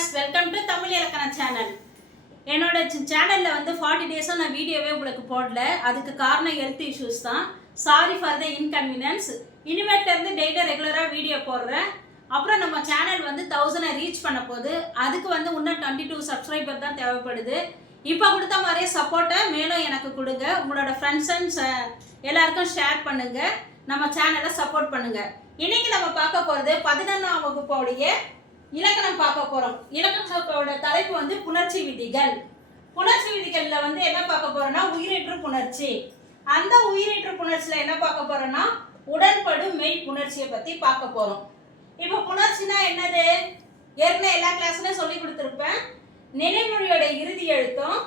Viewers welcome to Tamil இலக்கண channel என்னோட சேனலில் வந்து ஃபார்ட்டி டேஸாக நான் வீடியோவே உங்களுக்கு போடல. அதுக்கு காரணம் ஹெல்த் இஷ்யூஸ் தான். சாரி ஃபார் த இன்கன்வீனியன்ஸ் இனிமேட்லேருந்து டெய்லியும் ரெகுலராக வீடியோ போடுறேன். அப்புறம் நம்ம சேனல் வந்து தௌசண்டை ரீச் பண்ண போகுது. அதுக்கு வந்து இன்னும் டுவெண்ட்டி டூ சப்ஸ்கிரைபர் தான் தேவைப்படுது. இப்போ கொடுத்த மாதிரியே சப்போர்ட்டை மேலும் எனக்கு கொடுங்க. உங்களோட ஃப்ரெண்ட்ஸ் அண்ட் எல்லாருக்கும் ஷேர் பண்ணுங்கள் நம்ம சேனலை சப்போர்ட் பண்ணுங்கள் இன்னைக்கு நம்ம பார்க்க போகிறது பதினொன்றாம் வகுப்போடைய இலக்கணம் பார்க்க போகிறோம் இலக்கணத்தோட தலைப்பு வந்து புணர்ச்சி விதிகள். புணர்ச்சி விதிகளில் வந்து என்ன பார்க்க போகிறோம்னா உயிரீற்று புணர்ச்சி. அந்த உயிரீற்று புணர்ச்சியில் என்ன பார்க்க போகிறோம்னா உடன்படு மெய் புணர்ச்சியை பற்றி பார்க்க போகிறோம் இப்போ புணர்ச்சினா என்னது? ஏற்கனவே எல்லா கிளாஸ்லையும் சொல்லி கொடுத்துருப்பேன். நிலைமொழியோட இறுதி எழுத்தும்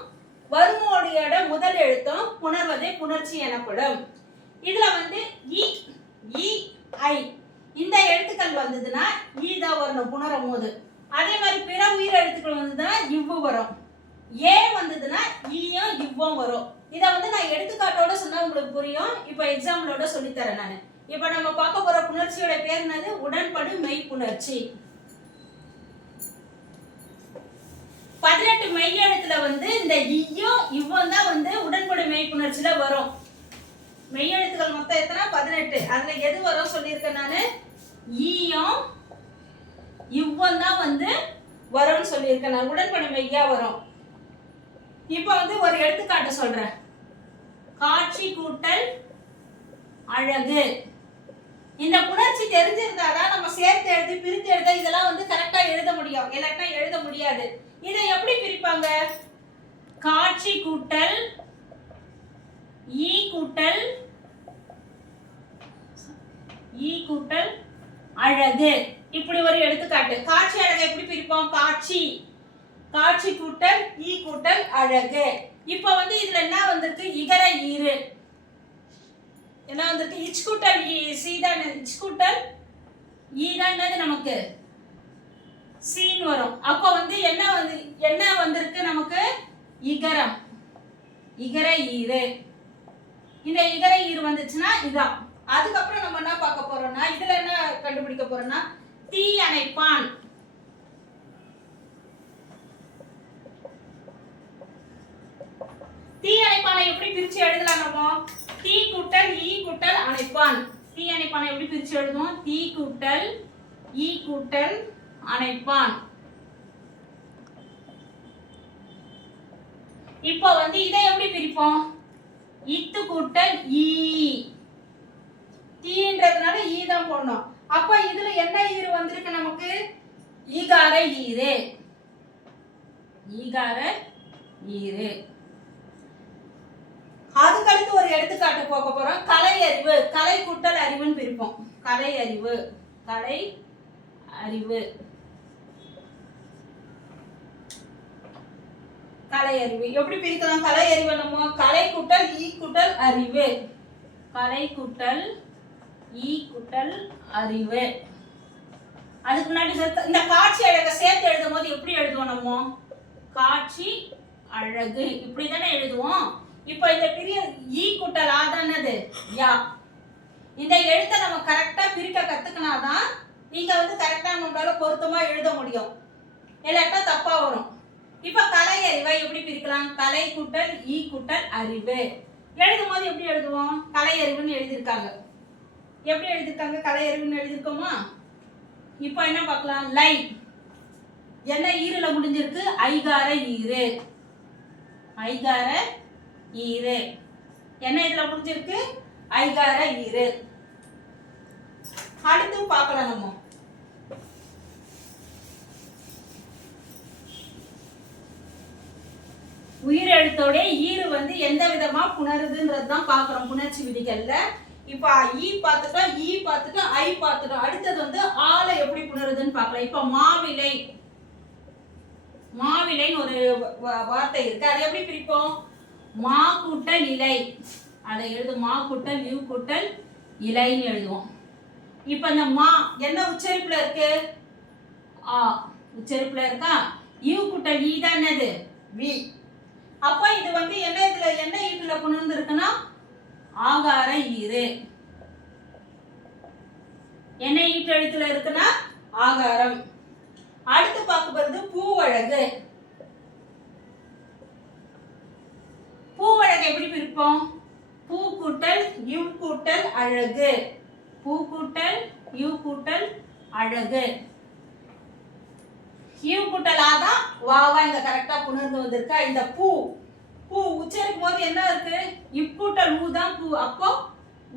வருமொழியோட முதல் எழுத்தும் புணர்வதே புணர்ச்சி எனப்படும். இதில் வந்து இ இ ஐ இந்த எழுத்துக்கள் வந்ததுன்னா ஈ தான் வரணும் புணரும் போது அதே மாதிரி பிற உயிர் எழுத்துக்கள் வந்ததுன்னா இவ்வு வரும். ஏ வந்ததுன்னா ஈயும் இவ்வும் வரும். இதை வந்து நான் எடுத்துக்காட்டோட சொன்னா உங்களுக்கு புரியும். இப்போ எக்ஸாம்பிளோட சொல்லித்தரேன் நான். இப்போ நம்ம பார்க்க போற புணர்ச்சியோட பேர் என்னது? உடன்படு மெய் புணர்ச்சி பதினெட்டு மெய் எழுத்துல வந்து இந்த ஈயும் இவ்வும் தான் வந்து உடன்படு மெய் புணர்ச்சியில வரும். மெய் எழுத்துக்கள் மொத்தம் எத்தனை? பதினெட்டு. அதுல எது வரும் சொல்லியிருக்கேன் நான். ஈயும் இவ்வம் தான் வந்து வரும்னு சொல்லியிருக்கேன் நான் உடன்படி மெய்யா வரும். இப்போ வந்து ஒரு எடுத்துக்காட்டு சொல்றேன். காட்சி கூட்டல் அழகு. இந்த உணர்ச்சி தெரிஞ்சிருந்தாதான் நம்ம சேர்த்து எழுதி பிரித்து எழுத இதெல்லாம் வந்து கரெக்டா எழுத முடியும். இல்லாட்டா எழுத முடியாது. இதை எப்படி பிரிப்பாங்க? காட்சி கூட்டல் ஈ கூட்டல் ஈ கூட்டல் அழகு. இப்படி ஒரு எடுத்துக்காட்டு. காட்சி அழகை எப்படி பிரிப்போம்? காட்சி. காட்சி கூட்டல் ஈ கூட்டல் அழகு. இப்போ வந்து இதுல என்ன வந்திருக்கு? இகர ஈரு என்ன வந்திருக்கு? இச் கூட்டல் ஈ சி தான். இச் கூட்டல் ஈ தான் என்னது நமக்கு? சீன் வரும். அப்போ வந்து என்ன வந்து என்ன வந்திருக்கு நமக்கு? இகரம். இகர ஈரு இந்த இகர ஈர் வந்துச்சுன்னா இதான். அதுக்கப்புறம் நம்ம என்ன பார்க்க போறோம்னா இதுல என்ன கண்டுபிடிக்க போறோம்னா தீ அணைப்பான் தீ அணைப்பானை எப்படி பிரிச்சு எழுதலாம் நம்ம? தீ கூட்டல் ஈ கூட்டல் அணைப்பான். தீ அணைப்பானை எப்படி பிரிச்சு எழுதுவோம்? தீ கூட்டல் ஈ கூட்டல் அணைப்பான். இப்போ வந்து இதை எப்படி பிரிப்போம்? இத்து கூட்டல் ஈ. தீன்றதுனால ஈ தான் போடணும். அப்ப இதுல என்ன ஈர் வந்திருக்கு நமக்கு? ஈகார ஈரு ஈகார ஈரு அதுக்கடுத்து ஒரு எடுத்துக்காட்டு போக போறோம். கலை அறிவு கலை கூட்டல் அறிவுன்னு பிரிப்போம். கலை அறிவு கலை அறிவு. கலை அறிவு எப்படி பிரிக்கலாம்? கலை அறிவு நம்ம கலை கூட்டல் ஈ கூட்டல் அறிவு. கலை குட்டல் ஈ குட்டல் அறிவு. அதுக்கு முன்னாடி இந்த காட்சி அழகை சேர்த்து எழுதும் போது எப்படி எழுதுவோம் நம்ம? காட்சி அழகு. இப்படி தானே எழுதுவோம்? இப்போ இந்த பெரிய ஈ குட்டல் ஆதானது யா. இந்த எழுத்தை நம்ம கரெக்டாக பிரிக்க கற்றுக்கினாதான் நீங்கள் வந்து கரெக்டாக நம்மளால பொருத்தமாக எழுத முடியும். இல்லாட்டா தப்பாக வரும். இப்போ கலை அறிவை எப்படி பிரிக்கலாம்? கலை குட்டல் ஈ குட்டல் அறிவு. எழுதும் போது எப்படி எழுதுவோம்? கலை அறிவுன்னு எழுதியிருக்காங்க. எப்படி எழுதிருக்காங்க? கலை எருவுன்னு எழுதிருக்கோமா? இப்போ என்ன பார்க்கலாம்? லை என்ன ஈருல முடிஞ்சிருக்கு? ஐகார ஈரு ஐகார ஈரு என்ன இதுல முடிஞ்சிருக்கு? ஐகார ஈரு அடுத்து பார்க்கலாம் நம்ம. உயிரெழுத்தோட ஈறு வந்து எந்த விதமா புணருதுன்றது தான் பார்க்குறோம். புணர்ச்சி விதிகள்ல இப்போ ஈ பார்த்துட்டோம் ஈ e பார்த்துட்டோம் ஐ பார்த்துட்டோம் அடுத்தது வந்து ஆளை எப்படி புணருதுன்னு பார்க்கலாம். இப்போ மாவிலை. மாவிலைன்னு ஒரு வார்த்தை இருக்கு. அதை எப்படி பிரிப்போம்? மா கூட்டல் இலை. அதை எழுது மா கூட்டல் யூ கூட்டல் இலைன்னு எழுதுவோம். இப்போ இந்த மா என்ன உச்சரிப்புல இருக்கு? ஆ உச்சரிப்புல இருக்கா? யூ கூட்டல் ஈ e தான் என்னது வி அப்போ இது வந்து என்ன இதுல என்ன e ஈட்டுல புணர்ந்து இருக்குன்னா ஆகார ஈரு என்ன ஈட்டெழுத்துல இருக்குன்னா? ஆகாரம். அடுத்து பார்க்க போறது பூவழகு. பூவழகு எப்படி பிரிப்போம்? பூ கூட்டல் யூ கூட்டல் அழகு. பூ கூட்டல் யூ கூட்டல் அழகு யூ கூட்டலாதான் வாவா இங்க கரெக்டா புணர்ந்து வந்திருக்கா. இந்த பூ பூ உச்சரிக்கும் போது என்ன இருக்கு? இப்புட்டல் ஊ தான் பூ. அப்போ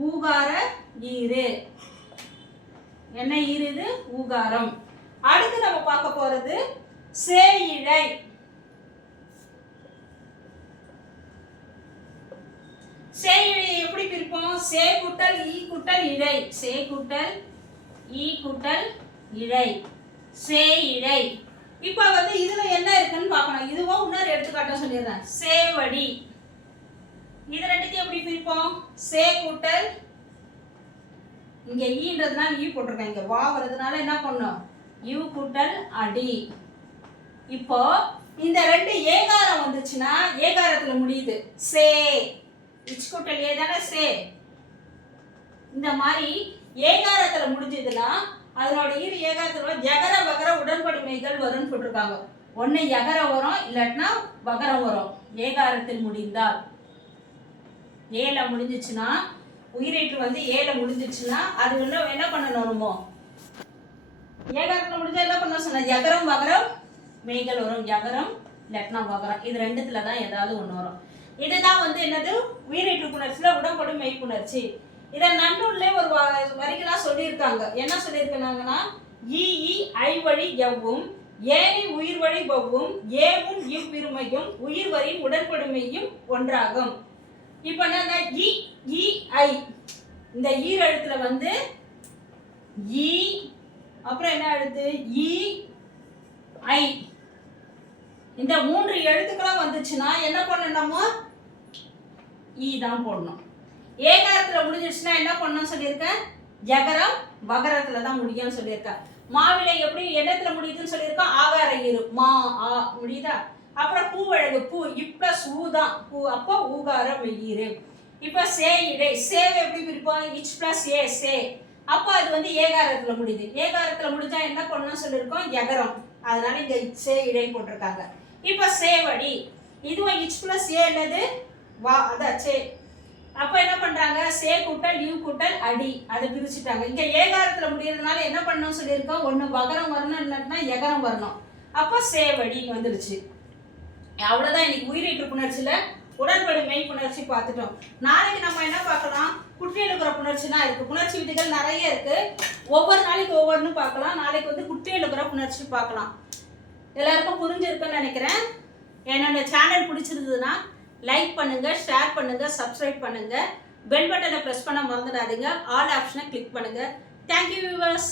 ஊகார ஈரு என்ன ஈரு இது? ஊகாரம். அடுத்து நம்ம பார்க்க போறது சேயிழை. சேயிழையை எப்படி பிரிப்போம்? சே குட்டல் ஈ குட்டல் இழை. சே குட்டல் ஈ குட்டல் இழை. சே இழை இப்போ வந்து இதுல என்ன இருக்குன்னு பார்க்கணும். இதுவும் இன்னொரு எடுத்துக்காட்ட சொல்லிடுறேன். சேவடி இது ரெண்டுத்தையும் எப்படி பிரிப்போம்? சே கூட்டல் இங்க ஈன்றதுனால ஈ போட்டிருக்கேன் இங்க. வா வர்றதுனால என்ன பண்ணும்? யூ கூட்டல் அடி. இப்போ இந்த ரெண்டு ஏகாரம் வந்துச்சுன்னா ஏகாரத்துல முடியுது. சே. இச் கூட்டல் ஏதான தானே? சே. இந்த மாதிரி ஏகாரத்துல முடிஞ்சதுன்னா அதனோட இரு ஏகாரத்துல ஜகர வகர உடன்படுமைகள் வரும்னு சொல்லிருக்காங்க ஒன்று எகர வரும் இல்லாட்டினா வகரம் வரும். ஏகாரத்தில் முடிந்தால். ஏல முடிஞ்சிச்சுன்னா உயிரீட்டு வந்து ஏல முடிஞ்சிச்சுன்னா அது இன்னும் என்ன பண்ணணும் ரொம்ப ஏகாரத்தில் முடிஞ்சா என்ன பண்ண சொன்ன? எகரம் வகரம் மெய்கள் வரும். எகரம் இல்லாட்டினா வகரம். இது ரெண்டுத்துல தான் ஏதாவது ஒன்று வரும். இதுதான் வந்து என்னது? உயிரீட்டு புணர்ச்சியில் உடம்படும் மெய்ப்புணர்ச்சி. இதை நன்னூல்லே ஒரு வரிகளாக சொல்லி சொல்லியிருக்காங்க. என்ன சொல்லியிருக்காங்கன்னா ஈ ஐ வழி எவ்வும் ஏனி உயிர் வழி பவ்வும் ஏவும் இவ்விருமையும் உயிர் வரின் உடன்படுமையும் ஒன்றாகும். இப்போ என்ன இ இ ஐ. இந்த ஈரெழுத்துல வந்து ஈ அப்புறம் என்ன எழுத்து? இ ஐ. இந்த மூன்று எழுத்துக்களும் வந்துச்சுன்னா என்ன பண்ணணுமோ ஈ தான் போடணும். ஏகாரத்துல முடிஞ்சிருச்சுன்னா என்ன பண்ணணும் சொல்லியிருக்கேன்? ஜகரம் வகரத்துல தான் முடியும்னு சொல்லியிருக்கா. மாவிலை எப்படி எண்ணத்துல முடியுதுன்னு சொல்லியிருக்கோம் ஆகார இரு. மா ஆ முடியுதா? அப்புறம் பூவழகு பூ இப்ப ஊ தான் பூ அப்போ ஊகாரம் வெயிறு. இப்ப சே இடை. சேவை எப்படி பிரிப்போம் இச் பிளஸ் ஏ சே. அப்போ அது வந்து ஏகாரத்துல முடியுது. ஏகாரத்துல முடிஞ்சா என்ன பண்ணணும்னு சொல்லியிருக்கோம்? எகரம் அதனால இங்க சே இடை போட்டிருக்காங்க. இப்ப சேவடி. இதுவும் இச் பிளஸ் ஏ என்னது? வா அதான் சே. அப்போ என்ன பண்றாங்க? சே கூட்டல் யூ கூட்டல் அடி. அதை பிரிச்சுட்டாங்க. இங்க ஏகாரத்துல முடியறதுனால என்ன பண்ணணும் சொல்லியிருக்கோம்? ஒண்ணு வகரம் வரணும் இல்லைன்னா எகரம் வரணும். அப்போ சேவடி வந்துருச்சு. அவ்வளவுதான். இன்னைக்கு உயிரிட்டு புணர்ச்சியில உடன்படு மெய் புணர்ச்சி பார்த்துட்டோம். நாளைக்கு நம்ம என்ன பார்க்கலாம்? குற்றியலுக்கிற புணர்ச்சினா இருக்கு. புணர்ச்சி விதிகள் நிறைய இருக்கு. ஒவ்வொரு நாளைக்கு ஒவ்வொன்று பார்க்கலாம். நாளைக்கு வந்து குற்றியலுக்கிற புணர்ச்சி பார்க்கலாம். எல்லாருக்கும் புரிஞ்சிருக்குன்னு நினைக்கிறேன். என்னோட சேனல் பிடிச்சிருந்ததுன்னா லைக் பண்ணுங்க ஷேர் பண்ணுங்க சப்ஸ்கிரைப் பண்ணுங்க. பெல் பட்டனை ப்ரெஸ் பண்ண மறந்துடாதீங்க. ஆல் ஆப்ஷனை கிளிக் பண்ணுங்க. Thank you viewers